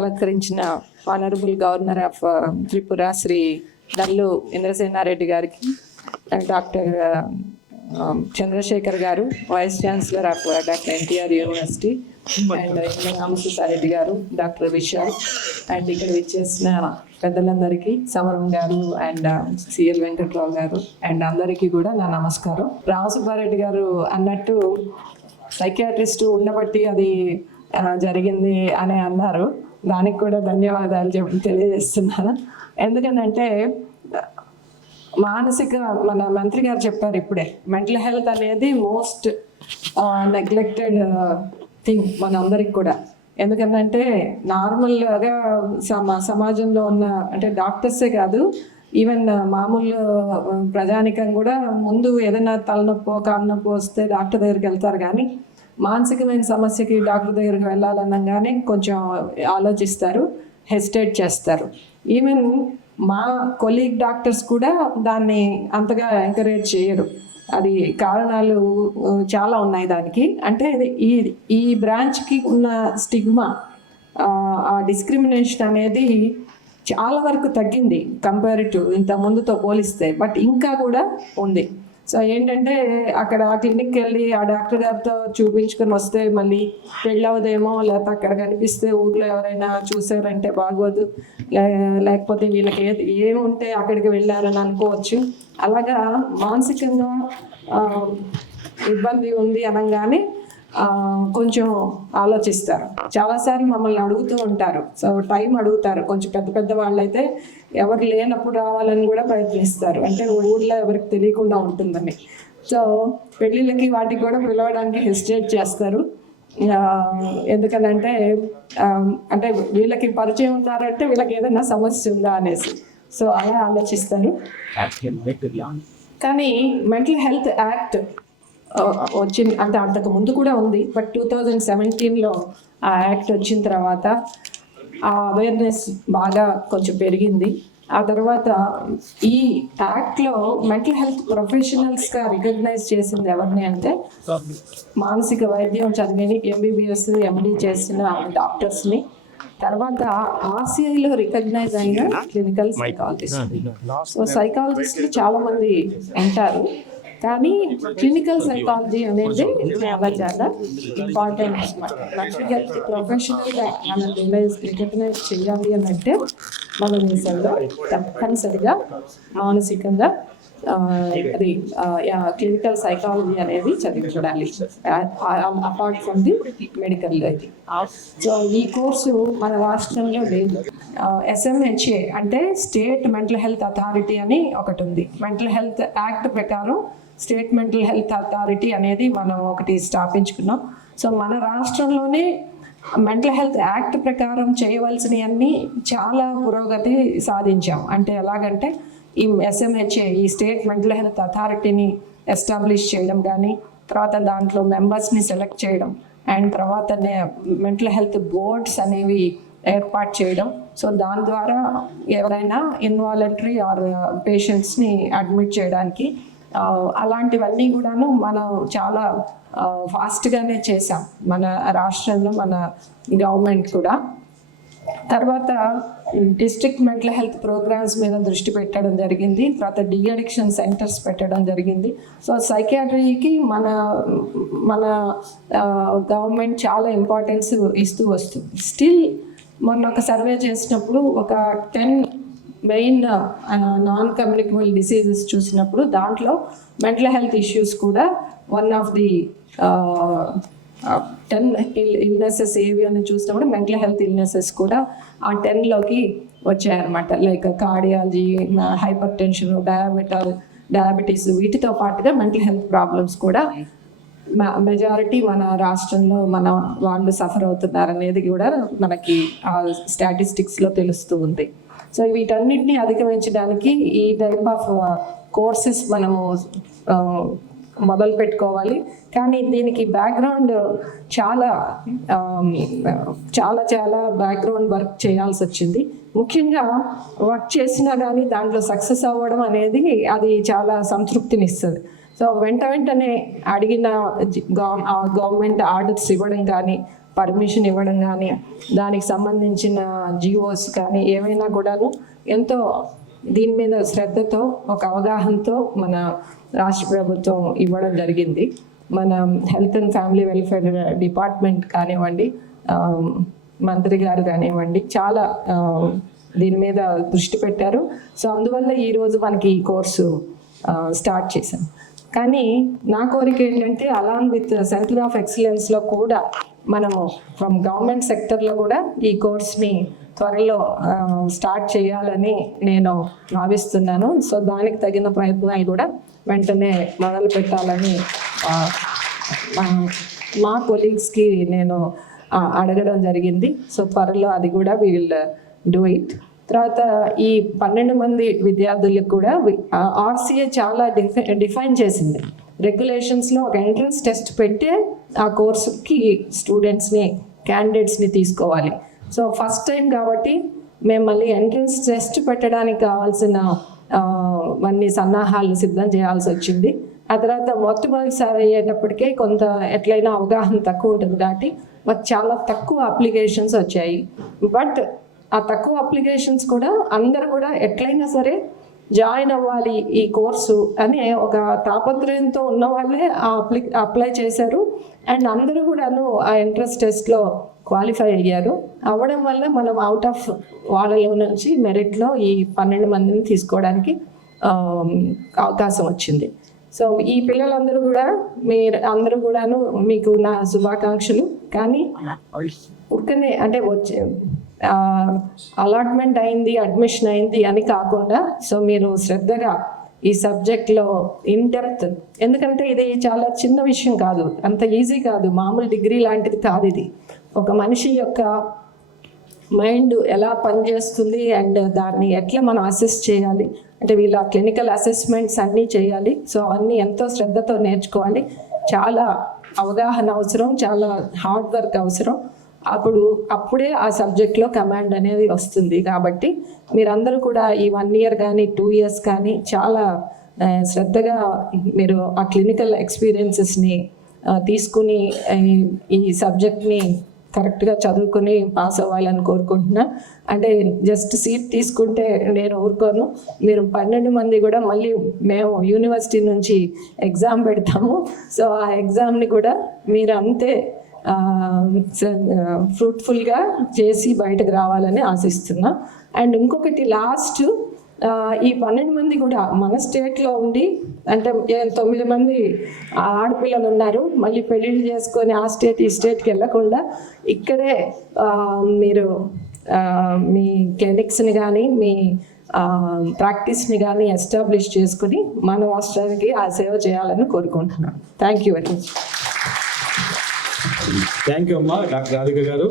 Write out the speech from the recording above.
అలంకరించిన honourable governor of Tripura Shri Nallu Indrasena Reddy గారికి doctor uh, um, Chandrasekhar గారు vice chancellor of doctor NTR university and Ramasusa Reddy గారు doctor Vishal and ఇక్కడ విచ్చేసిన పెద్దలందరికీ సమరం గారు అండ్ uh, సిఎల్ వెంకట్రావు గారు అండ్ అందరికీ కూడా నా నమస్కారం. రామసుబ్బారెడ్డి గారు అన్నట్టు సైకియాట్రిస్ట్ ఉండబట్టి అది uh, జరిగింది అని అన్నారు. దానికి కూడా ధన్యవాదాలు చెప్పి తెలియజేస్తున్నాను. ఎందుకంటే మానసిక మన మంత్రి గారు చెప్పారు ఇప్పుడే మెంటల్ హెల్త్ అనేది మోస్ట్ నెగ్లెక్టెడ్ థింగ్ మనందరికి కూడా. ఎందుకంటే నార్మల్గా సమ సమాజంలో ఉన్న అంటే డాక్టర్సే కాదు ఈవెన్ మామూలు ప్రజానికం కూడా ముందు ఏదైనా తలనొప్పో కాళ్ళనొప్పో వస్తే డాక్టర్ దగ్గరికి వెళ్తారు కానీ మానసికమైన సమస్యకి డాక్టర్ దగ్గరికి వెళ్ళాలనగానే కొంచెం ఆలోచిస్తారు హెసిటేట్ చేస్తారు. ఈవెన్ మా కొలీగ్ డాక్టర్స్ కూడా దాన్ని అంతగా ఎంకరేజ్ చేయరు. అది కారణాలు చాలా ఉన్నాయి దానికి. అంటే ఈ ఈ బ్రాంచ్కి ఉన్న స్టిగ్మా ఆ డిస్క్రిమినేషన్ అనేది చాలా వరకు తగ్గింది కంపారిటివ్ ఇంత ముందుతో పోలిస్తే. బట్ ఇంకా కూడా ఉంది. సో ఏంటంటే అక్కడ ఆ క్లినిక్కి వెళ్ళి ఆ డాక్టర్ గారితో చూపించుకొని వస్తే మళ్ళీ పెళ్ళవదేమో లేకపోతే అక్కడ కనిపిస్తే ఊర్లో ఎవరైనా చూసారంటే బాగోదు. లే- లేకపోతే వీళ్ళకి ఏది ఏముంటే అక్కడికి వెళ్ళారని అనుకోవచ్చు. అలాగా మానసికంగా ఇబ్బంది ఉంది అనగానే కొంచెం ఆలోచిస్తారు. చాలాసార్లు మమ్మల్ని అడుగుతూ ఉంటారు. సో టైం అడుగుతారు. కొంచెం పెద్ద పెద్ద వాళ్ళైతే ఎవరు లేనప్పుడు రావాలని కూడా ప్రయత్నిస్తారు. అంటే ఊర్లో ఎవరికి తెలియకుండా ఉంటుందని. సో పెళ్ళిళ్ళకి వాటికి కూడా పిలవడానికి హెసిటేట్ చేస్తారు. ఎందుకనంటే అంటే వీళ్ళకి పరిచయం ఉన్నారంటే వీళ్ళకి ఏదైనా సమస్య ఉందా అనేసి. సో అలా ఆలోచిస్తారు. కానీ మెంటల్ హెల్త్ యాక్ట్ వచ్చింది అంటే అంతకు ముందు కూడా ఉంది. బట్ టూ థౌజండ్ సెవెంటీన్లో ఆ యాక్ట్ వచ్చిన తర్వాత ఆ అవేర్నెస్ బాగా కొంచెం పెరిగింది. ఆ తర్వాత ఈ యాక్ట్లో మెంటల్ హెల్త్ ప్రొఫెషనల్స్గా రికగ్నైజ్ చేసింది ఎవరిని అంటే మానసిక వైద్యం చదివిని ఎంబీబీఎస్ ఎండి చేసిన డాక్టర్స్ని తర్వాత ఆర్సీఐలో రికగ్నైజ్ అయిన క్లినికల్ సైకాలజిస్ట్ సో సైకాలజిస్టులు చాలా మంది అంటారు కానీ క్లినికల్ సైకాలజీ అనేది చాలా చాలా ఇంపార్టెంట్ అనమాట ప్రొఫెషనల్గా మనం రిలైజ్ క్రికెట్ని చేయాలి అని అంటే మన దేశంలో తప్పనిసరిగా మానసికంగా అది క్లినికల్ సైకాలజీ అనేది చదివి అపార్ట్ ఫ్రమ్ ది మెడికల్ అది సో ఈ కోర్సు మన రాష్ట్రంలో లేదు. ఎస్ఎంహెచ్ఏ అంటే స్టేట్ మెంటల్ హెల్త్ అథారిటీ అని ఒకటి ఉంది. మెంటల్ హెల్త్ యాక్ట్ ప్రకారం స్టేట్ మెంటల్ హెల్త్ అథారిటీ అనేది మనం ఒకటి స్థాపించుకున్నాం. సో మన రాష్ట్రంలోనే మెంటల్ హెల్త్ యాక్ట్ ప్రకారం చేయవలసినవన్నీ చాలా పురోగతి సాధించాం. అంటే ఎలాగంటే ఈ ఎస్ఎంహెచ్ఏ ఈ స్టేట్ మెంటల్ హెల్త్ అథారిటీని ఎస్టాబ్లిష్ చేయడం కానీ తర్వాత దాంట్లో మెంబర్స్ని సెలెక్ట్ చేయడం అండ్ తర్వాత మెంటల్ హెల్త్ బోర్డ్స్ అనేవి ఏర్పాటు చేయడం. సో దాని ద్వారా ఎవరైనా ఇన్వాలంటరీ ఆర్ పేషెంట్స్ని అడ్మిట్ చేయడానికి అలాంటివన్నీ కూడాను మనం చాలా ఫాస్ట్గానే చేసాం మన రాష్ట్రంలో మన గవర్నమెంట్ కూడా. తర్వాత డిస్ట్రిక్ట్ మెంటల్ హెల్త్ ప్రోగ్రామ్స్ మీద దృష్టి పెట్టడం జరిగింది. తర్వాత డి అడిక్షన్ సెంటర్స్ పెట్టడం జరిగింది. సో సైకాట్రీకి మన మన గవర్నమెంట్ చాలా ఇంపార్టెన్స్ ఇస్తూ వస్తుంది. స్టిల్ మొన్న ఒక సర్వే చేసినప్పుడు ఒక ten main non communicable diseases చూసినప్పుడు దాంట్లో మెంటల్ హెల్త్ ఇష్యూస్ కూడా one of the ten illnesses ఏవి అని చూసినప్పుడు మెంటల్ హెల్త్ ఇల్నెసెస్ కూడా ఆ టెన్లోకి వచ్చాయన్నమాట. లైక్ కార్డియాలజీ హైపర్ టెన్షన్ డయాబెటాల్ డయాబెటీస్ వీటితో పాటుగా మెంటల్ హెల్త్ ప్రాబ్లమ్స్ కూడా మెజారిటీ మన రాష్ట్రంలో మన వాళ్ళు సఫర్ అవుతున్నారు అనేది కూడా మనకి ఆ స్టాటిస్టిక్స్లో తెలుస్తూ ఉంది. సో వీటన్నిటిని అధిగమించడానికి ఈ టైప్ ఆఫ్ కోర్సెస్ మనము uh, మొదలు పెట్టుకోవాలి. కానీ దీనికి బ్యాక్గ్రౌండ్ um, చాలా చాలా చాలా బ్యాక్గ్రౌండ్ వర్క్ చేయాల్సి వచ్చింది. ముఖ్యంగా వర్క్ చేసినా కానీ దాంట్లో సక్సెస్ అవ్వడం అనేది అది చాలా సంతృప్తినిస్తుంది. సో వెంట వెంటనే అడిగిన గవర్నమెంట్ ఆర్డర్స్ ఇవ్వడం కానీ పర్మిషన్ ఇవ్వడం కానీ దానికి సంబంధించిన జిఓస్ కానీ ఏమైనా కూడాను ఎంతో దీని మీద శ్రద్ధతో ఒక అవగాహనతో మన రాష్ట్ర ప్రభుత్వం ఇవ్వడం జరిగింది. మన health and family welfare department కానివ్వండి మంత్రి గారు కానివ్వండి చాలా దీని మీద దృష్టి పెట్టారు. సో అందువల్ల ఈరోజు మనకి ఈ కోర్సు స్టార్ట్ చేశాం. కానీ నా కోరిక ఏంటంటే అలాంగ్ విత్ సెంటర్ ఆఫ్ ఎక్సలెన్స్లో కూడా మనము ఫ్రమ్ గవర్నమెంట్ సెక్టర్లో కూడా ఈ కోర్స్ని త్వరలో స్టార్ట్ చేయాలని నేను భావిస్తున్నాను. సో దానికి తగిన ప్రయత్నాలు కూడా వెంటనే మొదలు పెట్టాలని మా కొలీగ్స్కి నేను అడగడం జరిగింది. సో త్వరలో అది కూడా వీల్ డూ ఇట్ తర్వాత ఈ పన్నెండు మంది విద్యార్థులకు కూడా ఆర్సీఏ చాలా డిఫై డిఫైన్ చేసింది. రెగ్యులేషన్స్లో ఒక ఎంట్రన్స్ టెస్ట్ పెట్టే ఆ కోర్సుకి స్టూడెంట్స్ని క్యాండిడేట్స్ని తీసుకోవాలి. సో ఫస్ట్ టైం కాబట్టి మేము మళ్ళీ ఎంట్రన్స్ టెస్ట్ పెట్టడానికి కావాల్సిన ఆ, అన్ని సన్నాహాలు సిద్ధం చేయాల్సి వచ్చింది. ఆ తర్వాత మొట్టమొదటిసారి అయ్యేటప్పటికే కొంత ఎట్లయినా అవగాహన తక్కువ ఉంటుంది కాబట్టి మాకు చాలా తక్కువ అప్లికేషన్స్ వచ్చాయి. బట్ ఆ తక్కువ అప్లికేషన్స్ కూడా అందరూ కూడా ఎట్లయినా సరే జాయిన్ అవ్వాలి ఈ కోర్సు అని ఒక తాపత్రయంతో ఉన్న వాళ్ళే ఆ అప్లి అప్లై చేశారు. అండ్ అందరూ కూడాను ఆ ఎంట్రన్స్ టెస్ట్లో క్వాలిఫై అయ్యారు. అవ్వడం వల్ల మనం అవుట్ ఆఫ్ వాళ్ళలో నుంచి మెరిట్లో ఈ పన్నెండు మందిని తీసుకోవడానికి అవకాశం వచ్చింది. సో ఈ పిల్లలందరూ కూడా మీరు అందరూ కూడాను మీకు నా శుభాకాంక్షలు. కానీ ఉక్కనే అంటే వచ్చే అలాట్మెంట్ అయింది అడ్మిషన్ అయింది అని కాకుండా సో మీరు శ్రద్ధగా ఈ సబ్జెక్ట్లో ఇన్ డెప్త్ ఎందుకంటే ఇది చాలా చిన్న విషయం కాదు అంత ఈజీ కాదు మామూలు డిగ్రీ లాంటిది కాదు ఇది. ఒక మనిషి యొక్క మైండ్ ఎలా పనిచేస్తుంది అండ్ దాన్ని ఎట్లా మనం అసెస్ చేయాలి అంటే వీళ్ళ క్లినికల్ అసెస్మెంట్స్ అన్నీ చేయాలి సో అన్నీ ఎంతో శ్రద్ధతో నేర్చుకోవాలి. చాలా అవగాహన అవసరం చాలా హార్డ్ వర్క్ అవసరం. అప్పుడు అప్పుడే ఆ సబ్జెక్ట్లో కమాండ్ అనేది వస్తుంది. కాబట్టి మీరందరూ కూడా ఈ వన్ ఇయర్ కానీ టూ ఇయర్స్ కానీ చాలా శ్రద్ధగా మీరు ఆ క్లినికల్ ఎక్స్పీరియన్సెస్ని తీసుకుని ఈ- సబ్జెక్ట్ని కరెక్ట్గా చదువుకొని పాస్ అవ్వాలని కోరుకుంటున్నా. అంటే జస్ట్ సీట్ తీసుకుంటే నేను ఊరుకోను. మీరు పన్నెండు మంది కూడా మళ్ళీ మేము యూనివర్సిటీ నుంచి ఎగ్జామ్ పెడతాము. సో ఆ ఎగ్జామ్ని కూడా మీరు అంతే ఫ్రూట్ఫుల్గా చేసి బయటకు రావాలని ఆశిస్తున్నా. అండ్ ఇంకొకటి లాస్ట్ ఈ పన్నెండు మంది కూడా మన స్టేట్లో ఉండి అంటే తొమ్మిది మంది ఆడపిల్లలు ఉన్నారు. మళ్ళీ పెళ్ళిళ్ళు చేసుకొని ఆ స్టేట్ ఈ స్టేట్కి వెళ్ళకుండా ఇక్కడే మీరు మీ క్లినిక్స్ని కానీ మీ ప్రాక్టీస్ని కానీ ఎస్టాబ్లిష్ చేసుకుని మన రాష్ట్రానికి ఆ సేవ చేయాలని కోరుకుంటున్నాను. Thank you very much thank you అమ్మా. డాక్టర్ రాధిక గారు.